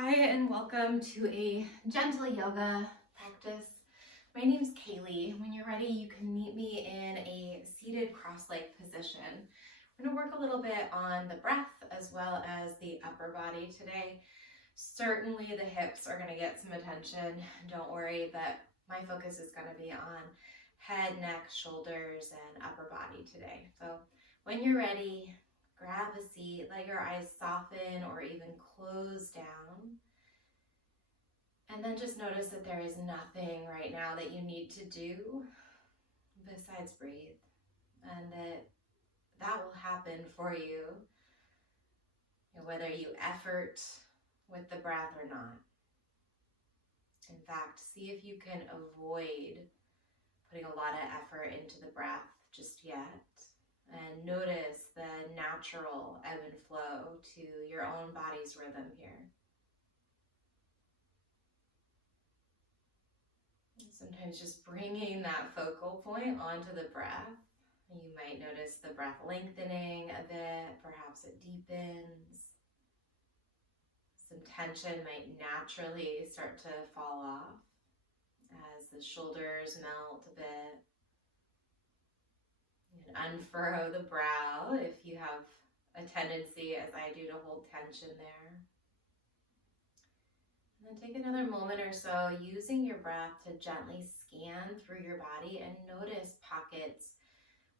Hi, and welcome to a gentle yoga practice. My name's Kaylee. When you're ready, you can meet me in a seated cross-legged position. We're going to work a little bit on the breath as well as the upper body today. Certainly the hips are going to get some attention. Don't worry, but my focus is going to be on head, neck, shoulders, and upper body today. So when you're ready, grab a seat, let your eyes soften or even close down. And then just notice that there is nothing right now that you need to do besides breathe, and that will happen for you, whether you effort with the breath or not. In fact, see if you can avoid putting a lot of effort into the breath just yet, and notice the natural ebb and flow to your own body's rhythm here. Sometimes just bringing that focal point onto the breath. You might notice the breath lengthening a bit, perhaps it deepens. Some tension might naturally start to fall off as the shoulders melt a bit. You can unfurrow the brow if you have a tendency, as I do, to hold tension there. And then take another moment or so using your breath to gently scan through your body and notice pockets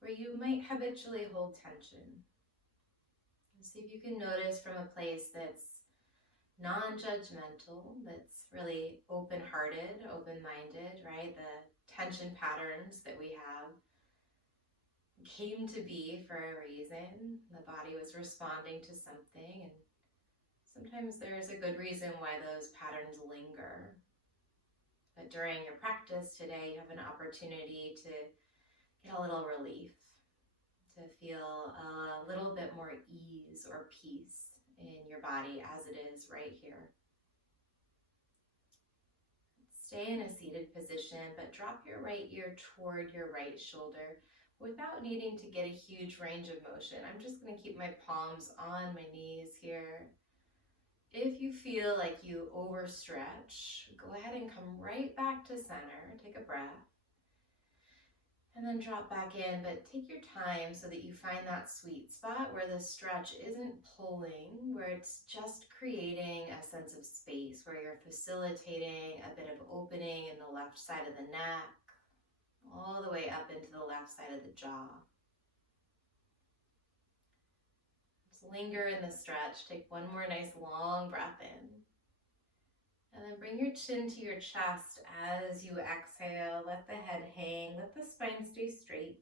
where you might habitually hold tension. See if you can notice from a place that's non-judgmental, that's really open-hearted, open-minded, right? The tension patterns that we have came to be for a reason. The body was responding to something, and sometimes there's a good reason why those patterns linger. But during your practice today, you have an opportunity to get a little relief, to feel a little bit more ease or peace in your body as it is right here. Stay in a seated position, but drop your right ear toward your right shoulder without needing to get a huge range of motion. I'm just going to keep my palms on my knees here. If you feel like you overstretch, go ahead and come right back to center. Take a breath. And then drop back in, but take your time so that you find that sweet spot where the stretch isn't pulling, where it's just creating a sense of space, where you're facilitating a bit of opening in the left side of the neck, all the way up into the left side of the jaw. Just linger in the stretch. Take one more nice long breath in. And then bring your chin to your chest as you exhale. Let the head hang, let the spine stay straight.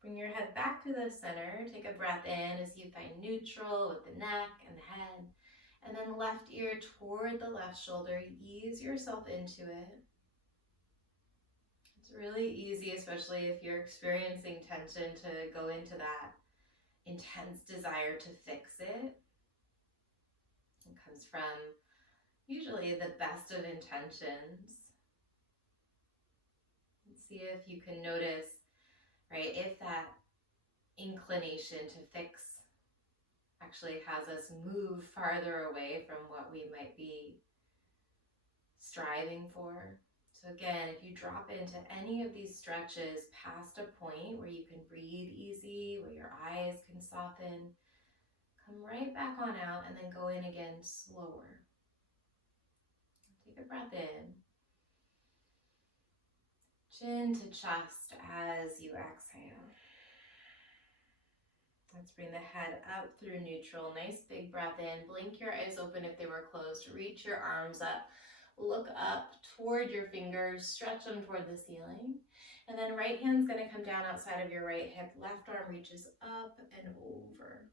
Bring your head back to the center. Take a breath in as you find neutral with the neck and the head. And then left ear toward the left shoulder. Ease yourself into it. It's really easy, especially if you're experiencing tension, to go into that intense desire to fix it. It comes from usually the best of intentions. See if you can notice, right, if that inclination to fix actually has us move farther away from what we might be striving for. So again, if you drop into any of these stretches past a point where you can breathe easy, where your eyes can soften, come right back on out and then go in again slower. Take a breath in. Chin to chest as you exhale. Let's bring the head up through neutral. Nice big breath in. Blink your eyes open if they were closed. Reach your arms up. Look up toward your fingers. Stretch them toward the ceiling. And then right hand's going to come down outside of your right hip. Left arm reaches up and over.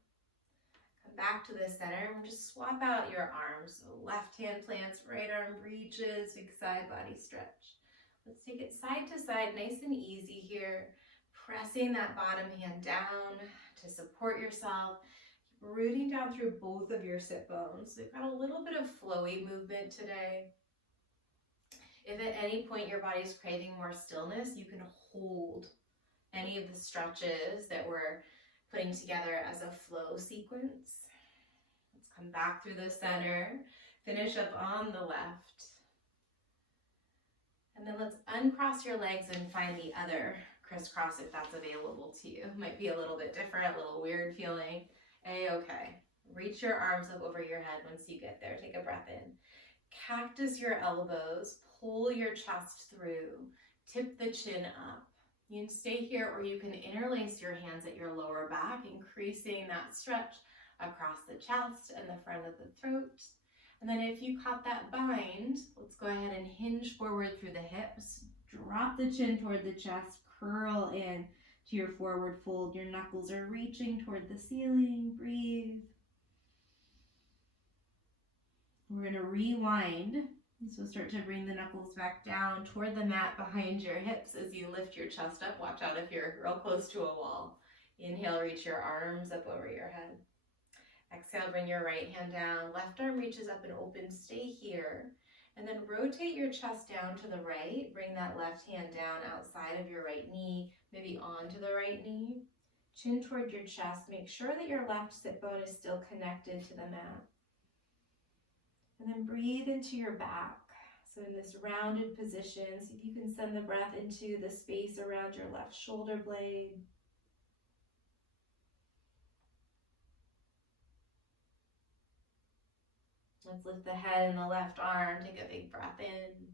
Come back to the center and just swap out your arms. So left hand plants, right arm reaches, big side body stretch. Let's take it side to side, nice and easy here. Pressing that bottom hand down to support yourself. Keep rooting down through both of your sit bones. We've got a little bit of flowy movement today. If at any point your body's craving more stillness, you can hold any of the stretches that we're putting together as a flow sequence. Let's come back through the center. Finish up on the left. And then let's uncross your legs and find the other crisscross if that's available to you. Might be a little bit different, a little weird feeling. A-okay. Reach your arms up over your head once you get there. Take a breath in. Cactus your elbows, pull your chest through, tip the chin up. You can stay here or you can interlace your hands at your lower back, increasing that stretch across the chest and the front of the throat. And then if you caught that bind, let's go ahead and hinge forward through the hips. Drop the chin toward the chest, curl in to your forward fold. Your knuckles are reaching toward the ceiling. Breathe. We're going to rewind. So start to bring the knuckles back down toward the mat behind your hips as you lift your chest up. Watch out if you're real close to a wall. Inhale, reach your arms up over your head. Exhale, bring your right hand down. Left arm reaches up and open. Stay here. And then rotate your chest down to the right. Bring that left hand down outside of your right knee, maybe onto the right knee. Chin toward your chest. Make sure that your left sit bone is still connected to the mat. And then breathe into your back. So in this rounded position, see if you can send the breath into the space around your left shoulder blade. Let's lift the head and the left arm. Take a big breath in.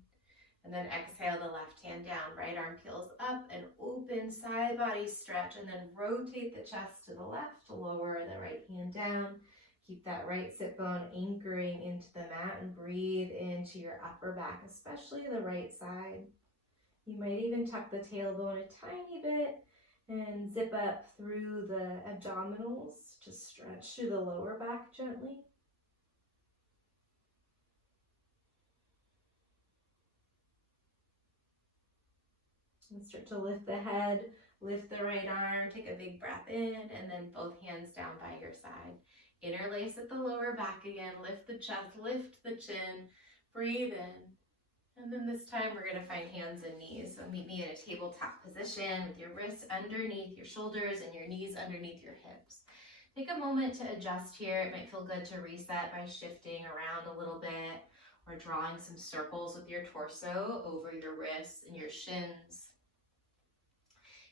And then exhale the left hand down. Right arm peels up and open, side body stretch. And then rotate the chest to the left. Lower the right hand down. Keep that right sit bone anchoring into the mat and breathe into your upper back, especially the right side. You might even tuck the tailbone a tiny bit and zip up through the abdominals. Just stretch through the lower back gently. And start to lift the head, lift the right arm, take a big breath in, and then both hands down by your side. Interlace at the lower back again, lift the chest, lift the chin, breathe in. And then this time we're gonna find hands and knees. So meet me in a tabletop position with your wrists underneath your shoulders and your knees underneath your hips. Take a moment to adjust here. It might feel good to reset by shifting around a little bit or drawing some circles with your torso over your wrists and your shins.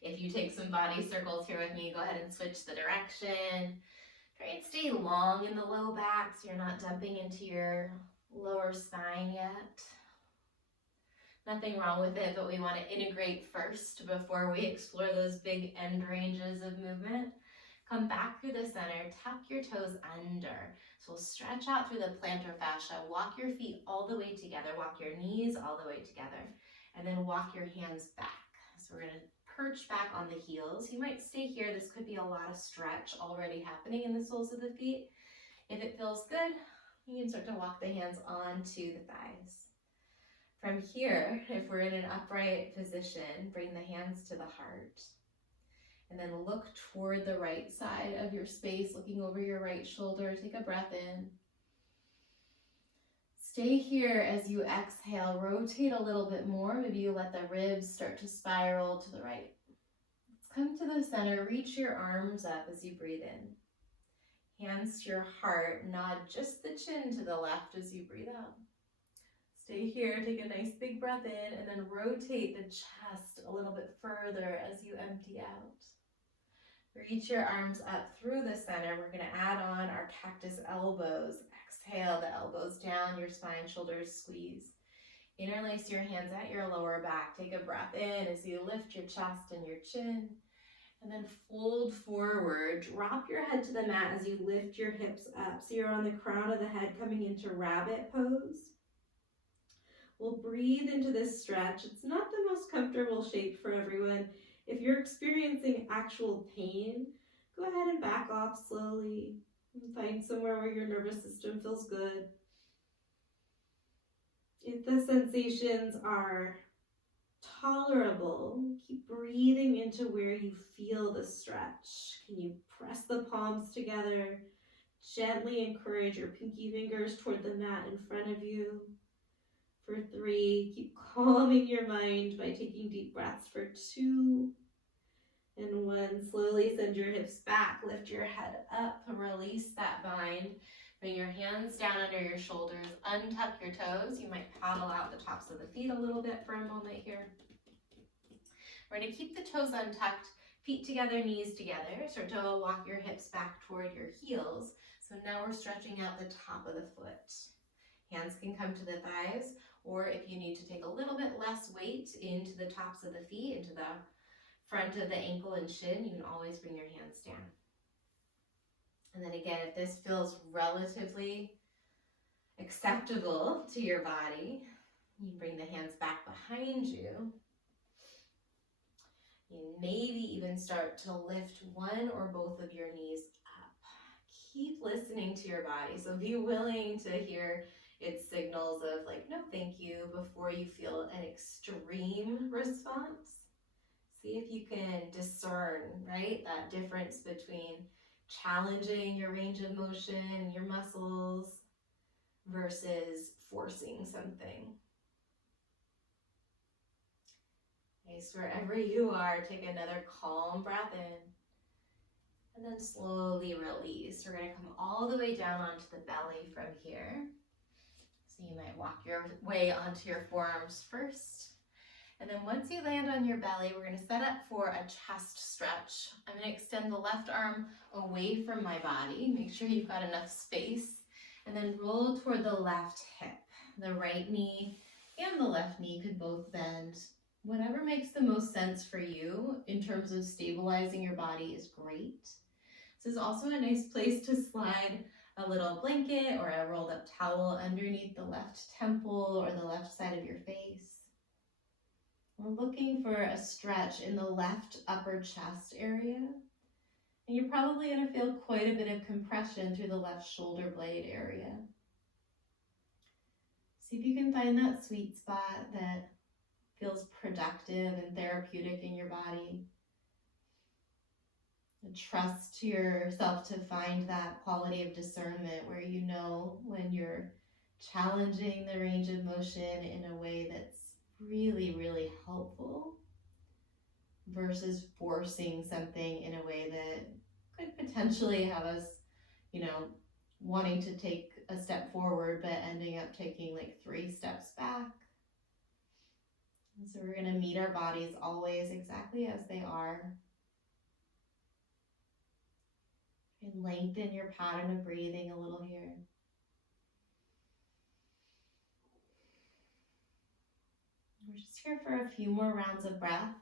If you take some body circles here with me, go ahead and switch the direction. Try and stay long in the low back so you're not dumping into your lower spine yet. Nothing wrong with it, but we want to integrate first before we explore those big end ranges of movement. Come back through the center, tuck your toes under. So we'll stretch out through the plantar fascia, walk your feet all the way together, walk your knees all the way together, and then walk your hands back. So we're gonna perch back on the heels. You might stay here. This could be a lot of stretch already happening in the soles of the feet. If it feels good, you can start to walk the hands onto the thighs. From here, if we're in an upright position, bring the hands to the heart. And then look toward the right side of your space, looking over your right shoulder. Take a breath in. Stay here as you exhale. Rotate a little bit more. Maybe you let the ribs start to spiral to the right. Let's come to the center. Reach your arms up as you breathe in. Hands to your heart. Nod just the chin to the left as you breathe out. Stay here. Take a nice big breath in and then rotate the chest a little bit further as you empty out. Reach your arms up through the center. We're going to add on our cactus elbows. Exhale the elbows down, your spine, shoulders squeeze. Interlace your hands at your lower back. Take a breath in as you lift your chest and your chin. And then fold forward. Drop your head to the mat as you lift your hips up. So you're on the crown of the head coming into rabbit pose. We'll breathe into this stretch. It's not the most comfortable shape for everyone. If you're experiencing actual pain, go ahead and back off slowly and find somewhere where your nervous system feels good. If the sensations are tolerable, keep breathing into where you feel the stretch. Can you press the palms together? Gently encourage your pinky fingers toward the mat in front of you. For 3, keep calming your mind by taking deep breaths for 2 and 1. Slowly send your hips back, lift your head up, release that bind. Bring your hands down under your shoulders, untuck your toes. You might paddle out the tops of the feet a little bit for a moment here. We're going to keep the toes untucked, feet together, knees together. Start to walk your hips back toward your heels. So now we're stretching out the top of the foot. Hands can come to the thighs, or if you need to take a little bit less weight into the tops of the feet, into the front of the ankle and shin, you can always bring your hands down. And then again, if this feels relatively acceptable to your body, you can bring the hands back behind you. You maybe even start to lift one or both of your knees up. Keep listening to your body. So be willing to hear its signals of like, no, thank you, before you feel an extreme response. See if you can discern, right, that difference between challenging your range of motion and your muscles versus forcing something. Okay, so wherever you are, take another calm breath in and then slowly release. We're going to come all the way down onto the belly from here. So you might walk your way onto your forearms first. And then once you land on your belly, we're going to set up for a chest stretch. I'm going to extend the left arm away from my body. Make sure you've got enough space. And then roll toward the left hip. The right knee and the left knee could both bend. Whatever makes the most sense for you in terms of stabilizing your body is great. This is also a nice place to slide a little blanket or a rolled up towel underneath the left temple or the left side of your face. We're looking for a stretch in the left upper chest area. And you're probably going to feel quite a bit of compression through the left shoulder blade area. See if you can find that sweet spot that feels productive and therapeutic in your body. And trust yourself to find that quality of discernment where you know when you're challenging the range of motion in a way that's really, really helpful versus forcing something in a way that could potentially have us, wanting to take a step forward but ending up taking like 3 steps back. And so we're going to meet our bodies always exactly as they are. And lengthen your pattern of breathing a little here. We're just here for a few more rounds of breath.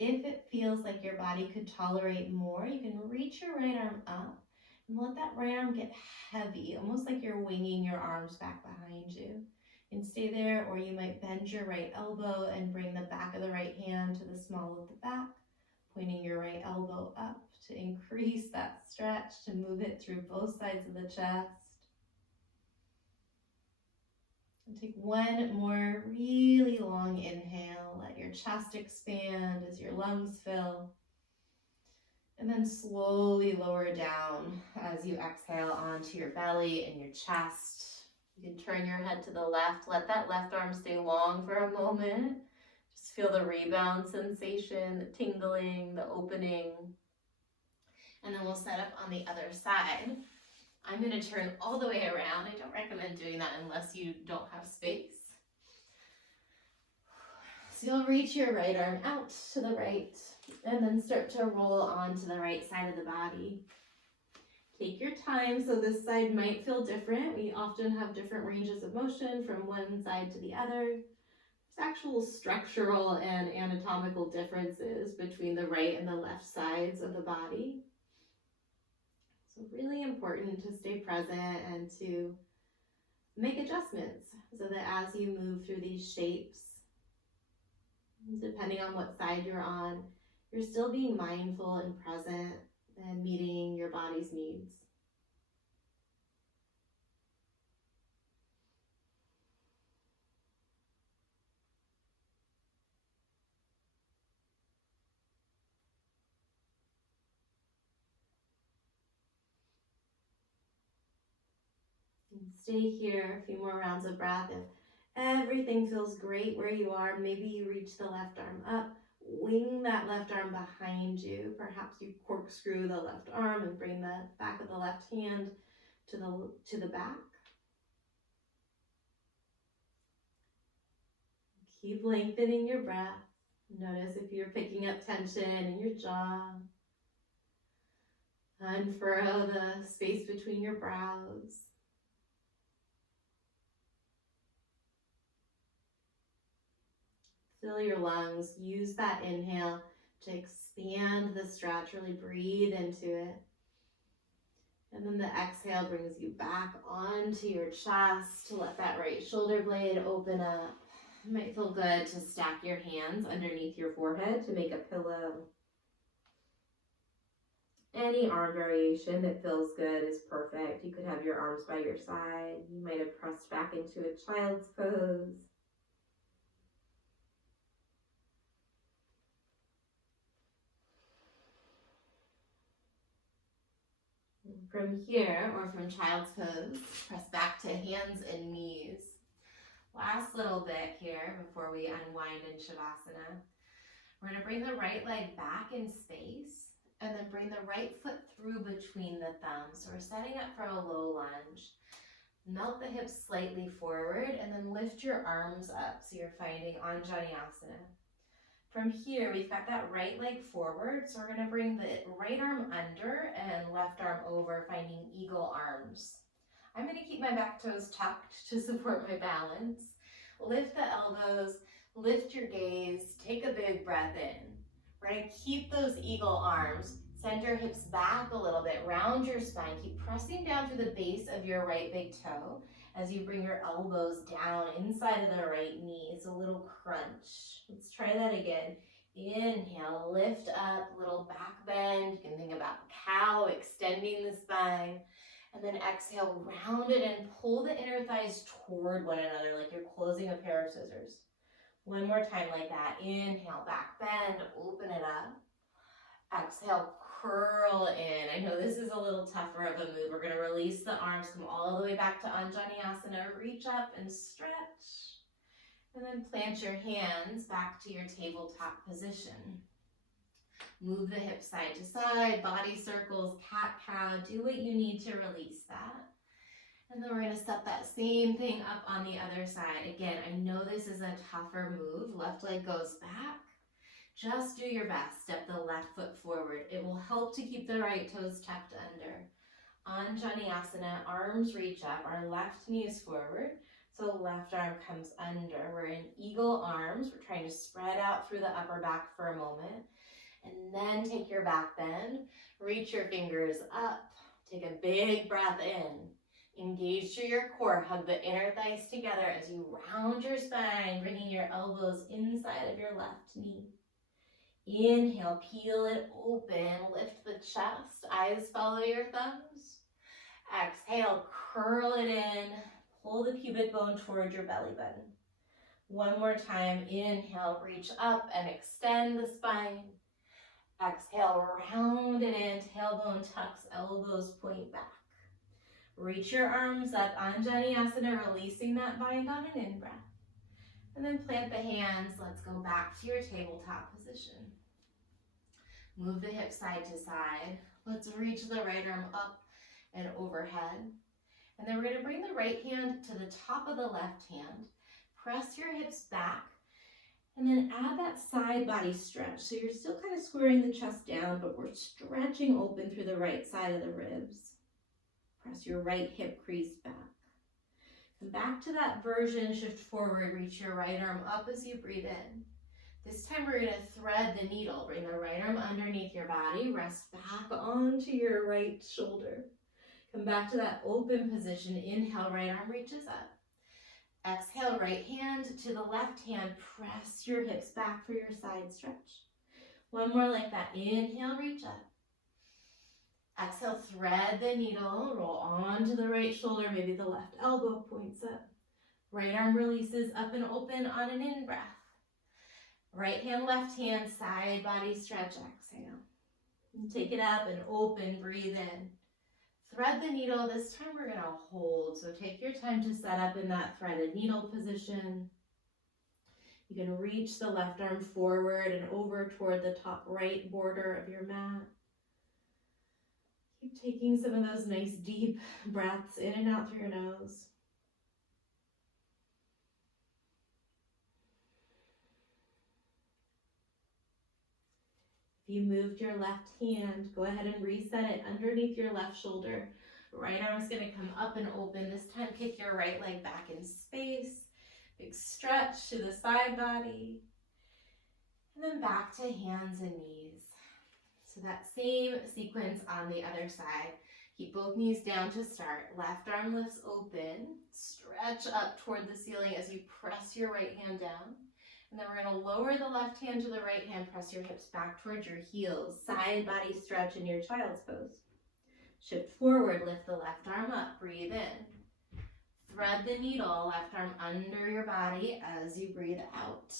If it feels like your body could tolerate more, you can reach your right arm up and let that right arm get heavy, almost like you're winging your arms back behind you. And stay there, or you might bend your right elbow and bring the back of the right hand to the small of the back, pointing your right elbow up to increase that stretch, to move it through both sides of the chest. And take one more really long inhale. Let your chest expand as your lungs fill. And then slowly lower down as you exhale onto your belly and your chest. You can turn your head to the left. Let that left arm stay long for a moment. Just feel the rebound sensation, the tingling, the opening. And then we'll set up on the other side. I'm going to turn all the way around. I don't recommend doing that unless you don't have space. So you'll reach your right arm out to the right and then start to roll onto the right side of the body. Take your time. So this side might feel different. We often have different ranges of motion from one side to the other. There's actual structural and anatomical differences between the right and the left sides of the body. So really important to stay present and to make adjustments so that as you move through these shapes, depending on what side you're on, you're still being mindful and present and meeting your body's needs. And stay here a few more rounds of breath. If everything feels great where you are, maybe you reach the left arm up, wing that left arm behind you. Perhaps you corkscrew the left arm and bring the back of the left hand to the back. Keep lengthening your breath. Notice if you're picking up tension in your jaw. Unfurrow the space between your brows. Fill your lungs. Use that inhale to expand the stretch. Really breathe into it. And then the exhale brings you back onto your chest to let that right shoulder blade open up. It might feel good to stack your hands underneath your forehead to make a pillow. Any arm variation that feels good is perfect. You could have your arms by your side. You might have pressed back into a child's pose. From here, or from child's pose, press back to hands and knees. Last little bit here before we unwind in Shavasana. We're going to bring the right leg back in space and then bring the right foot through between the thumbs. So we're setting up for a low lunge. Melt the hips slightly forward and then lift your arms up so you're finding Anjaneyasana. From here, we've got that right leg forward, so we're going to bring the right arm under and left arm over, finding eagle arms. I'm going to keep my back toes tucked to support my balance. Lift the elbows, lift your gaze, take a big breath in. We're going to keep those eagle arms, send your hips back a little bit, round your spine, keep pressing down through the base of your right big toe as you bring your elbows down inside of the right knee. It's a little crunch. Let's try that again. Inhale, lift up, little back bend. You can think about cow, extending the spine. And then exhale, round it and pull the inner thighs toward one another like you're closing a pair of scissors. One more time like that. Inhale, back bend, open it up. Exhale, curl in. I know this is a little tougher of a move. We're going to release the arms, come all the way back to Anjaneyasana. Reach up and stretch. And then plant your hands back to your tabletop position. Move the hips side to side, body circles, cat-cow. Do what you need to release that. And then we're going to set that same thing up on the other side. Again, I know this is a tougher move. Left leg goes back. Just do your best. Step the left foot forward. It will help to keep the right toes tucked under. Anjaneyasana, arms reach up. Our left knee is forward. So left arm comes under. We're in eagle arms. We're trying to spread out through the upper back for a moment. And then take your back bend. Reach your fingers up. Take a big breath in. Engage through your core. Hug the inner thighs together as you round your spine, bringing your elbows inside of your left knee. Inhale, peel it open, lift the chest, eyes follow your thumbs. Exhale, curl it in, pull the pubic bone toward your belly button. One more time, inhale, reach up and extend the spine. Exhale, round it in, tailbone tucks, elbows point back. Reach your arms up, Anjaneyasana, releasing that bind on an in-breath. And then plant the hands. Let's go back to your tabletop position. Move the hips side to side. Let's reach the right arm up and overhead. And then we're going to bring the right hand to the top of the left hand. Press your hips back. And then add that side body stretch. So you're still kind of squaring the chest down, but we're stretching open through the right side of the ribs. Press your right hip crease back. Come back to that version, shift forward, reach your right arm up as you breathe in. This time we're going to thread the needle. Bring the right arm underneath your body, rest back onto your right shoulder. Come back to that open position. Inhale, right arm reaches up. Exhale, right hand to the left hand. Press your hips back for your side stretch. One more like that. Inhale, reach up. Exhale, thread the needle, roll onto the right shoulder, maybe the left elbow points up. Right arm releases up and open on an in-breath. Right hand, left hand, side body stretch, exhale. And take it up and open, breathe in. Thread the needle. This time we're going to hold, so take your time to set up in that threaded needle position. You can reach the left arm forward and over toward the top right border of your mat. Keep taking some of those nice deep breaths in and out through your nose. If you moved your left hand, go ahead and reset it underneath your left shoulder. Right arm is going to come up and open. This time, kick your right leg back in space. Big stretch to the side body. And then back to hands and knees. So that same sequence on the other side. Keep both knees down to start. Left arm lifts open. Stretch up toward the ceiling as you press your right hand down. And then we're going to lower the left hand to the right hand. Press your hips back towards your heels. Side body stretch in your child's pose. Shift forward. Lift the left arm up. Breathe in. Thread the needle. Left arm under your body as you breathe out.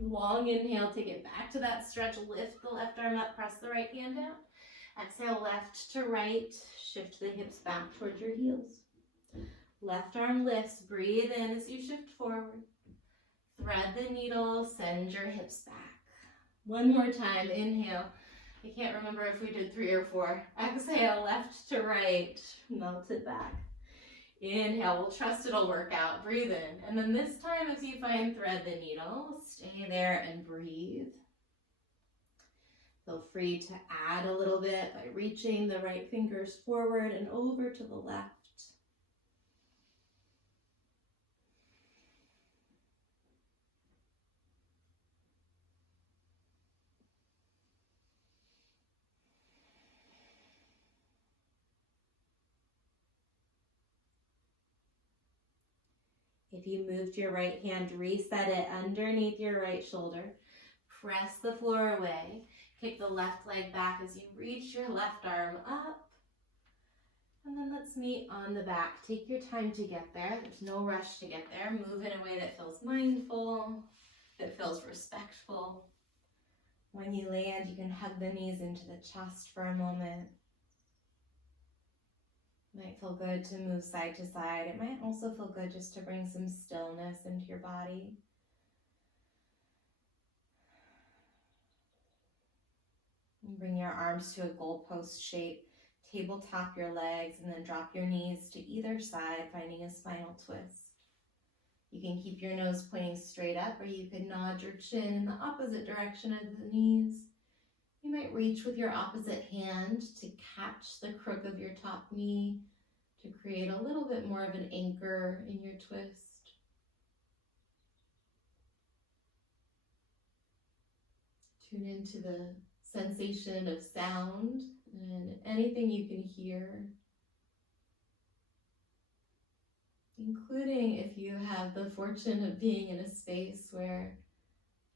Long inhale, take it back to that stretch. Lift the left arm up, press the right hand down. Exhale, left to right. Shift the hips back towards your heels. Left arm lifts, breathe in as you shift forward. Thread the needle, send your hips back. One more time, inhale. I can't remember if we did 3 or 4. Exhale, left to right, melt it back. Inhale, we'll trust it'll work out. Breathe in. And then this time as you find thread the needle, stay there and breathe. Feel free to add a little bit by reaching the right fingers forward and over to the left. If you moved your right hand, reset it underneath your right shoulder. Press the floor away. Kick the left leg back as you reach your left arm up. And then let's meet on the back. Take your time to get there. There's no rush to get there. Move in a way that feels mindful, that feels respectful. When you land, you can hug the knees into the chest for a moment. It might feel good to move side to side. It might also feel good just to bring some stillness into your body. And bring your arms to a goalpost shape. Tabletop your legs and then drop your knees to either side, finding a spinal twist. You can keep your nose pointing straight up, or you can nod your chin in the opposite direction of the knees. You might reach with your opposite hand to catch the crook of your top knee to create a little bit more of an anchor in your twist. Tune into the sensation of sound and anything you can hear, including if you have the fortune of being in a space where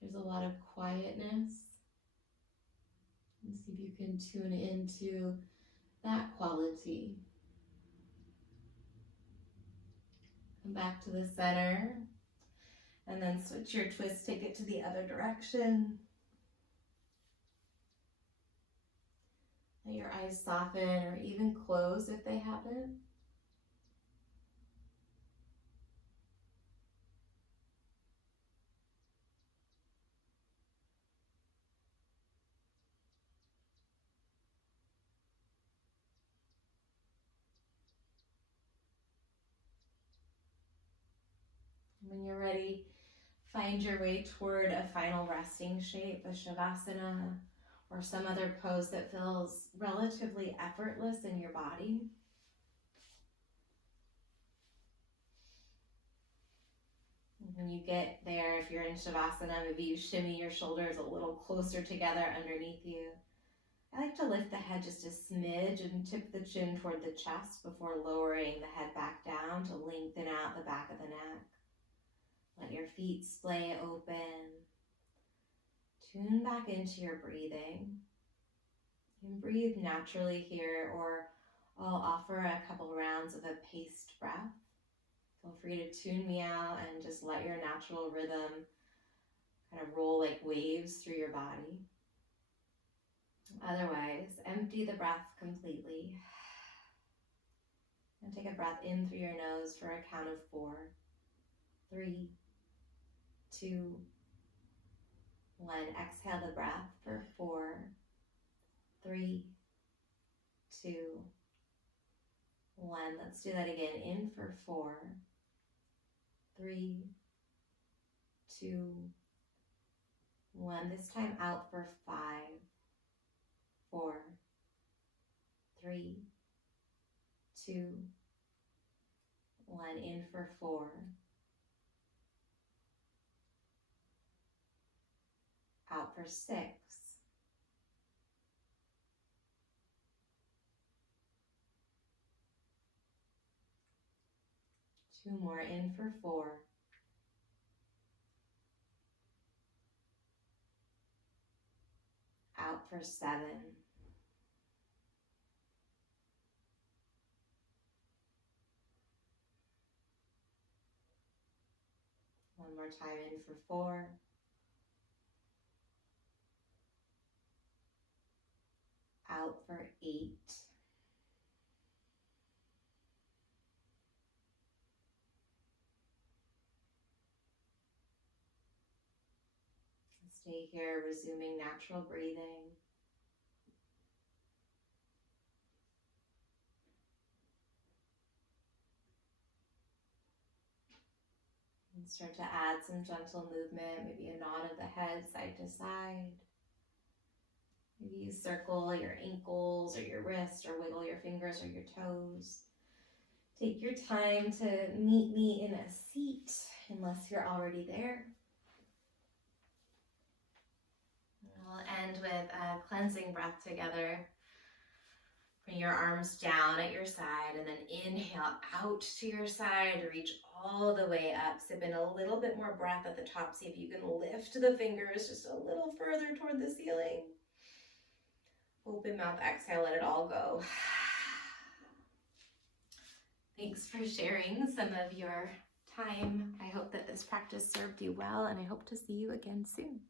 there's a lot of quietness. And see if you can tune into that quality. Come back to the center and then switch your twist, take it to the other direction. Let your eyes soften or even close if they haven't. When you're ready, find your way toward a final resting shape, a shavasana, or some other pose that feels relatively effortless in your body. When you get there, if you're in shavasana, maybe you shimmy your shoulders a little closer together underneath you. I like to lift the head just a smidge and tip the chin toward the chest before lowering the head back down to lengthen out the back of the neck. Let your feet splay open. Tune back into your breathing. You can breathe naturally here, or I'll offer a couple rounds of a paced breath. Feel free to tune me out and just let your natural rhythm kind of roll like waves through your body. Otherwise, empty the breath completely. And take a breath in through your nose for a count of 4, 3, 2, 1. Exhale the breath for 4, 3, 2, 1. Let's do that again. In for 4, 3, 2, 1. This time out for 5, 4, 3, 2, 1. In for 4, out for 6, 2 more. In for 4, out for 7, 1 more time. In for 4, out for 8, stay here, resuming natural breathing. And start to add some gentle movement, maybe a nod of the head side to side. Maybe you circle your ankles or your wrists or wiggle your fingers or your toes. Take your time to meet me in a seat unless you're already there. We'll end with a cleansing breath together. Bring your arms down at your side and then inhale out to your side, reach all the way up. Sip in a little bit more breath at the top. See if you can lift the fingers just a little further toward the ceiling. Open mouth, exhale, let it all go. Thanks for sharing some of your time. I hope that this practice served you well, and I hope to see you again soon.